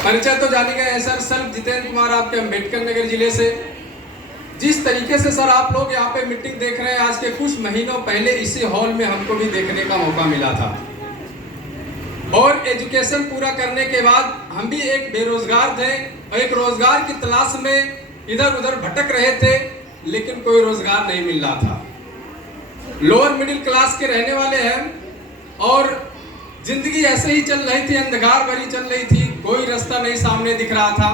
परिचय तो जानी गए है सर। सर जितेंद्र कुमार आपके अम्बेडकर नगर जिले से। जिस तरीके से सर आप लोग यहाँ पे मीटिंग देख रहे हैं, आज के कुछ महीनों पहले इसी हॉल में हमको भी देखने का मौका मिला था। और एजुकेशन पूरा करने के बाद हम भी एक बेरोजगार थे और एक रोजगार की तलाश में इधर उधर भटक रहे थे, लेकिन कोई रोजगार नहीं मिल रहा था। लोअर मिडिल क्लास के रहने वाले हैं और जिंदगी ऐसे ही चल रही थी, अंधकार भरी चल रही थी, कोई रास्ता नहीं सामने दिख रहा था।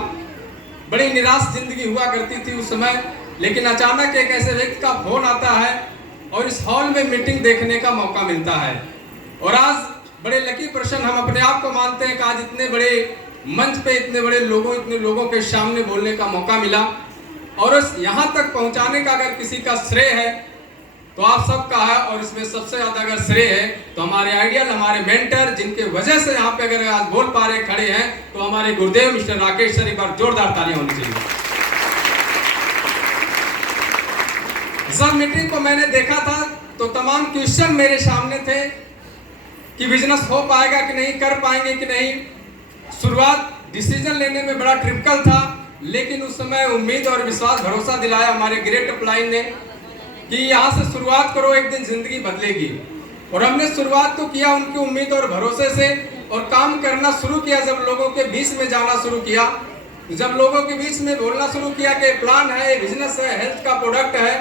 बड़ी निराश जिंदगी हुआ करती थी उस समय। लेकिन अचानक एक ऐसे व्यक्ति का फोन आता है और इस हॉल में मीटिंग देखने का मौका मिलता है। और आज बड़े लकी पर्सन हम अपने आप को मानते हैं कि आज इतने बड़े मंच पे इतने लोगों के सामने बोलने का मौका मिला। और उस यहाँ तक पहुँचाने का अगर किसी का श्रेय है तो आप सबका है, और इसमें सबसे ज्यादा अगर श्रेय है तो हमारे आइडियल, हमारे मेंटर, जिनके वजह से यहाँ पे अगर आज बोल पा रहे खड़े हैं, तो हमारे गुरुदेव मिस्टर राकेश सर। एक बार जोरदार तालियां होनी चाहिए। सर मीटिंग को मैंने देखा था तो तमाम क्वेश्चन मेरे सामने थे कि बिजनेस हो पाएगा कि नहीं, कर पाएंगे कि नहीं। शुरुआत डिसीजन लेने में बड़ा ट्रिपिकल था, लेकिन उस समय उम्मीद और विश्वास, भरोसा दिलाया हमारे ग्रेट अपलाइन ने कि यहाँ से शुरुआत करो, एक दिन जिंदगी बदलेगी। और हमने शुरुआत तो किया उनकी उम्मीद और भरोसे से, और काम करना शुरू किया। जब लोगों के बीच में जाना शुरू किया, जब लोगों के बीच में बोलना शुरू किया कि प्लान है, बिजनेस है, हेल्थ का प्रोडक्ट है,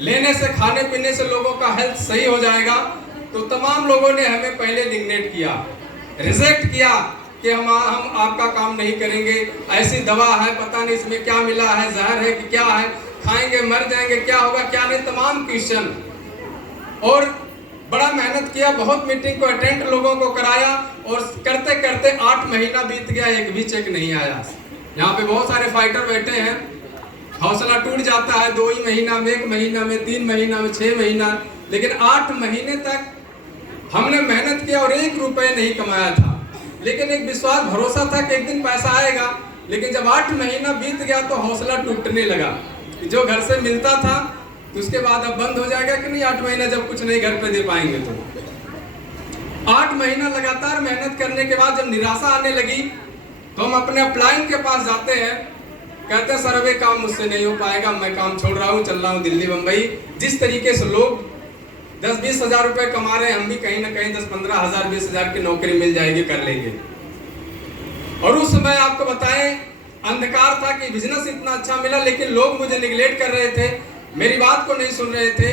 लेने से, खाने पीने से लोगों का हेल्थ सही हो जाएगा, तो तमाम लोगों ने हमें पहले निग्नेट किया, रिजेक्ट किया कि हम आपका काम नहीं करेंगे, ऐसी दवा है, पता नहीं इसमें क्या मिला है, जहर है कि क्या है, खाएंगे मर जाएंगे, क्या होगा क्या नहीं, तमाम क्वेश्चन। और बड़ा मेहनत किया, बहुत मीटिंग को अटेंड लोगों को कराया, और करते करते 8 महीना बीत गया, एक भी चेक नहीं आया। यहाँ पे बहुत सारे फाइटर बैठे हैं, हौसला टूट जाता है 2 ही महीना में, 1 महीना में, 3 महीना में, 6 महीना, लेकिन 8 महीने तक हमने मेहनत किया और 1 रुपये नहीं कमाया था। लेकिन एक विश्वास, भरोसा था कि एक दिन पैसा आएगा। लेकिन जब 8 महीना बीत गया तो हौसला टूटने लगा। जो घर से मिलता था तो उसके बाद अब बंद हो जाएगा कि नहीं, 8 महीना जब कुछ नहीं घर पे दे पाएंगे तो। 8 महीना लगातार मेहनत करने के बाद जब निराशा आने लगी तो हम अपने अपलाइन के पास जाते हैं, कहते हैं सर अब ये काम मुझसे नहीं हो पाएगा, मैं काम छोड़ रहा हूँ, चल रहा हूँ दिल्ली बम्बई। जिस तरीके से लोग 10-20 हज़ार रुपए कमा रहे हैं, हम भी कहीं ना कहीं 10-15 हज़ार, 20 हज़ार की नौकरी मिल जाएगी, कर लेंगे। और उस समय आपको बताएं, अंधकार था कि बिजनेस इतना अच्छा मिला, लेकिन लोग मुझे निगलेक्ट कर रहे थे, मेरी बात को नहीं सुन रहे थे।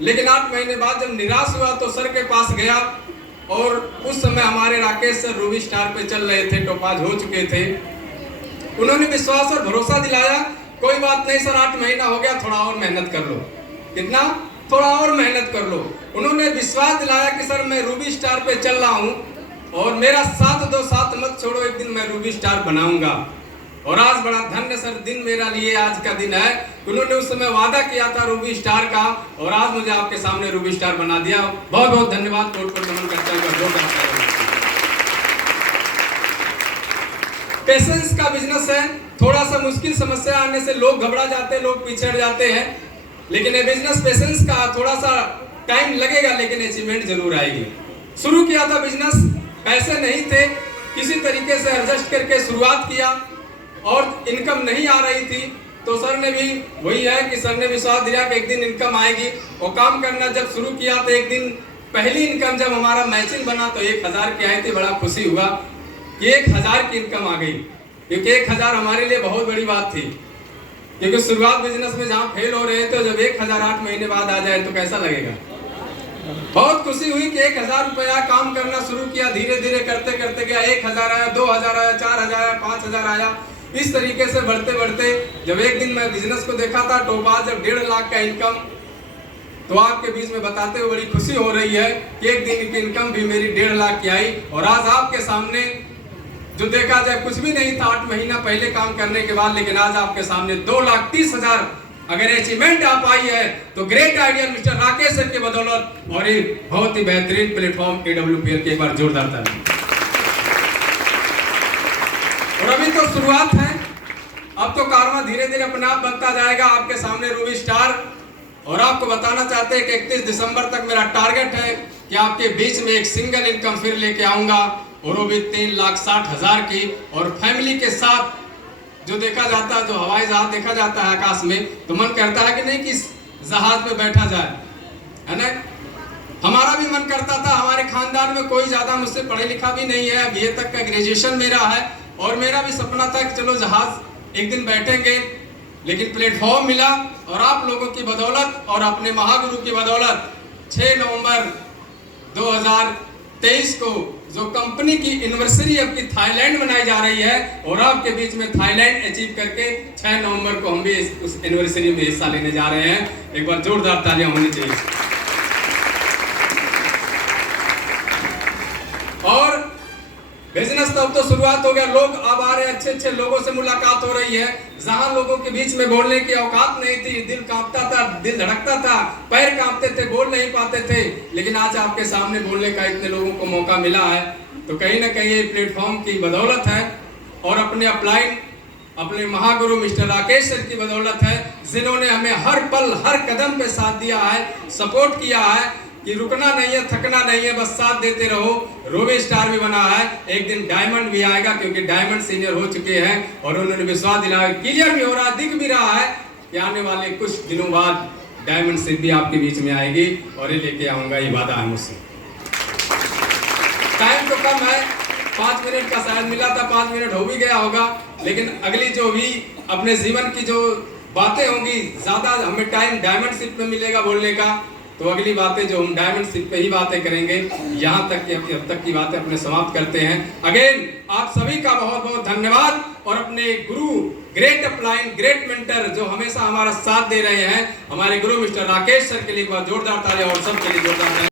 लेकिन 8 महीने बाद जब निराश हुआ तो सर के पास गया, और उस समय हमारे राकेश सर रूबी स्टार पे चल रहे थे, टोपाज हो चुके थे। उन्होंने विश्वास और भरोसा दिलाया, कोई बात नहीं सर, 8 महीना हो गया, थोड़ा और मेहनत कर लो। कितना? थोड़ा और मेहनत कर लो। उन्होंने विश्वास दिलाया कि सर मैं रूबी स्टार पे चल रहा हूँ और मेरा साथ दो, साथ मत छोड़ो, एक दिन मैं रूबी स्टार बनाऊंगा। और आज बड़ा धन्य सर दिन मेरा लिए आज का दिन है। उन्होंने उस समय वादा किया था रूबी स्टार का, और आज मुझे आपके सामने रूबी स्टार बना दिया। बहुत बहुत धन्यवाद, कोट-कोट नमन करता हूँ। पेशेंस का बिजनेस है, थोड़ा सा मुश्किल समस्या आने से लोग घबरा जाते हैं, लोग पिछड़ जाते हैं, लेकिन ये बिजनेस पेशेंस का, थोड़ा सा टाइम लगेगा लेकिन अचीवमेंट जरूर आएगी। शुरू किया था बिजनेस, पैसे नहीं थे, किसी तरीके से एडजस्ट करके शुरुआत किया और इनकम नहीं आ रही थी, तो सर ने भी वही है कि सर ने विश्वास दिया कि एक दिन इनकम आएगी। और काम करना जब शुरू किया तो एक दिन पहली इनकम जब हमारा मैचिंग बना तो 1000 की आई थी। बड़ा खुशी हुआ कि 1000 की इनकम आ गई, क्योंकि 1000 हमारे लिए बहुत बड़ी बात थी। क्योंकि शुरुआत बिजनेस में जहाँ फेल हो रहे थे, जब 1000 8 महीने बाद आ जाए तो कैसा लगेगा। बहुत खुशी हुई कि 1000 रुपया काम करना शुरू किया, धीरे धीरे करते करते गया, 1000 आया, 2000 आया, 4000 आया, 5000 आया। इस तरीके से बढ़ते बढ़ते जब एक दिन मैं बिजनेस को देखा था, टोपाज जब 1.5 लाख का इनकम, तो आपके बीच में बताते हुए बड़ी खुशी हो रही है कि एक दिन की इनकम भी मेरी 1.5 लाख की आई। और आज आपके सामने जो देखा जाए कुछ भी नहीं था 8 महीना पहले काम करने के बाद, लेकिन आज आपके सामने 2,30,000 अगर अचीवमेंट आप आई है तो great ideal mister Rakesh sir के बदौलत, और एक बहुत ही बेहतरीन प्लेटफॉर्म AWPL के एक बार जोरदार ताली। और अभी तो शुरुआत है, अब तो कारवां धीरे धीरे अपने आप बनता जाएगा। आपके सामने रूबी स्टार, और आपको बताना चाहते हैं कि 31 दिसंबर तक मेरा टारगेट है कि आपके बीच में एक सिंगल इनकम फिर लेके आऊंगा। और वो भी 3,60,000 की, और फैमिली के साथ जो देखा जाता है, जो हवाई जहाज देखा जाता है आकाश में, तो मन करता है कि नहीं कि इस जहाज में बैठा जाए, है ना। हमारा भी मन करता था। हमारे खानदान में कोई ज़्यादा मुझसे पढ़े लिखा भी नहीं है, बीए तक का ग्रेजुएशन मेरा है, और मेरा भी सपना था कि चलो जहाज एक दिन बैठेंगे। लेकिन प्लेटफॉर्म मिला, और आप लोगों की बदौलत और अपने महागुरु की बदौलत 6 नवंबर 2023 को जो कंपनी की एनिवर्सरी अब की थाईलैंड मनाई जा रही है, और आपके बीच में थाईलैंड अचीव करके 6 नवंबर को हम भी उस एनिवर्सरी में हिस्सा लेने जा रहे हैं। एक बार जोरदार तालियां होनी चाहिए। और बिजनेस तब तो शुरुआत हो गया, लोग अब आ रहे, अच्छे अच्छे लोगों से मुलाकात हो रही है। जहां लोगों के बीच में बोलने की औकात नहीं थी, दिल कांपता था, दिल धड़कता था, पैर कांपते थे, बोल नहीं पाते थे, लेकिन आज आपके सामने बोलने का इतने लोगों को मौका मिला है, तो कहीं ना कहीं ये प्लेटफॉर्म की बदौलत है, और अपने अपलाइन अपने महागुरु मिस्टर राकेश सर की बदौलत है, जिन्होंने हमें हर पल हर कदम पे साथ दिया है, सपोर्ट किया है कि रुकना नहीं है, थकना नहीं है, बस साथ देते रहो। रोबी स्टार भी बना है, एक दिन डायमंड भी आएगा, क्योंकि डायमंड सीनियर हो चुके हैं, और उन्होंने विश्वास दिलाया, क्लियर भी हो रहा, दिख भी रहा है कि आने वाले कुछ दिनों बाद डायमंड सिप भी आपके बीच में आएगी, और ये लेके आऊंगा, ये वादा है मुझसे। टाइम तो कम है, 5 मिनट का शायद मिला था, 5 मिनट हो भी गया होगा, लेकिन अगली जो भी अपने जीवन की जो बातें होंगी, ज्यादा हमें टाइम डायमंड सिप में मिलेगा बोलने का, तो अगली बातें जो हम डायमंड सिप पे ही बातें करेंगे। यहाँ तक अब तक की बातें अपने समाप्त करते हैं। अगेन आप सभी का बहुत बहुत धन्यवाद, और अपने गुरु ग्रेट अपलाइन ग्रेट मेंटर जो हमेशा हमारा साथ दे रहे हैं, हमारे गुरु मिस्टर राकेश सर के लिए एक बार जोरदार तालियां, और सबके लिए जोरदार तालियां।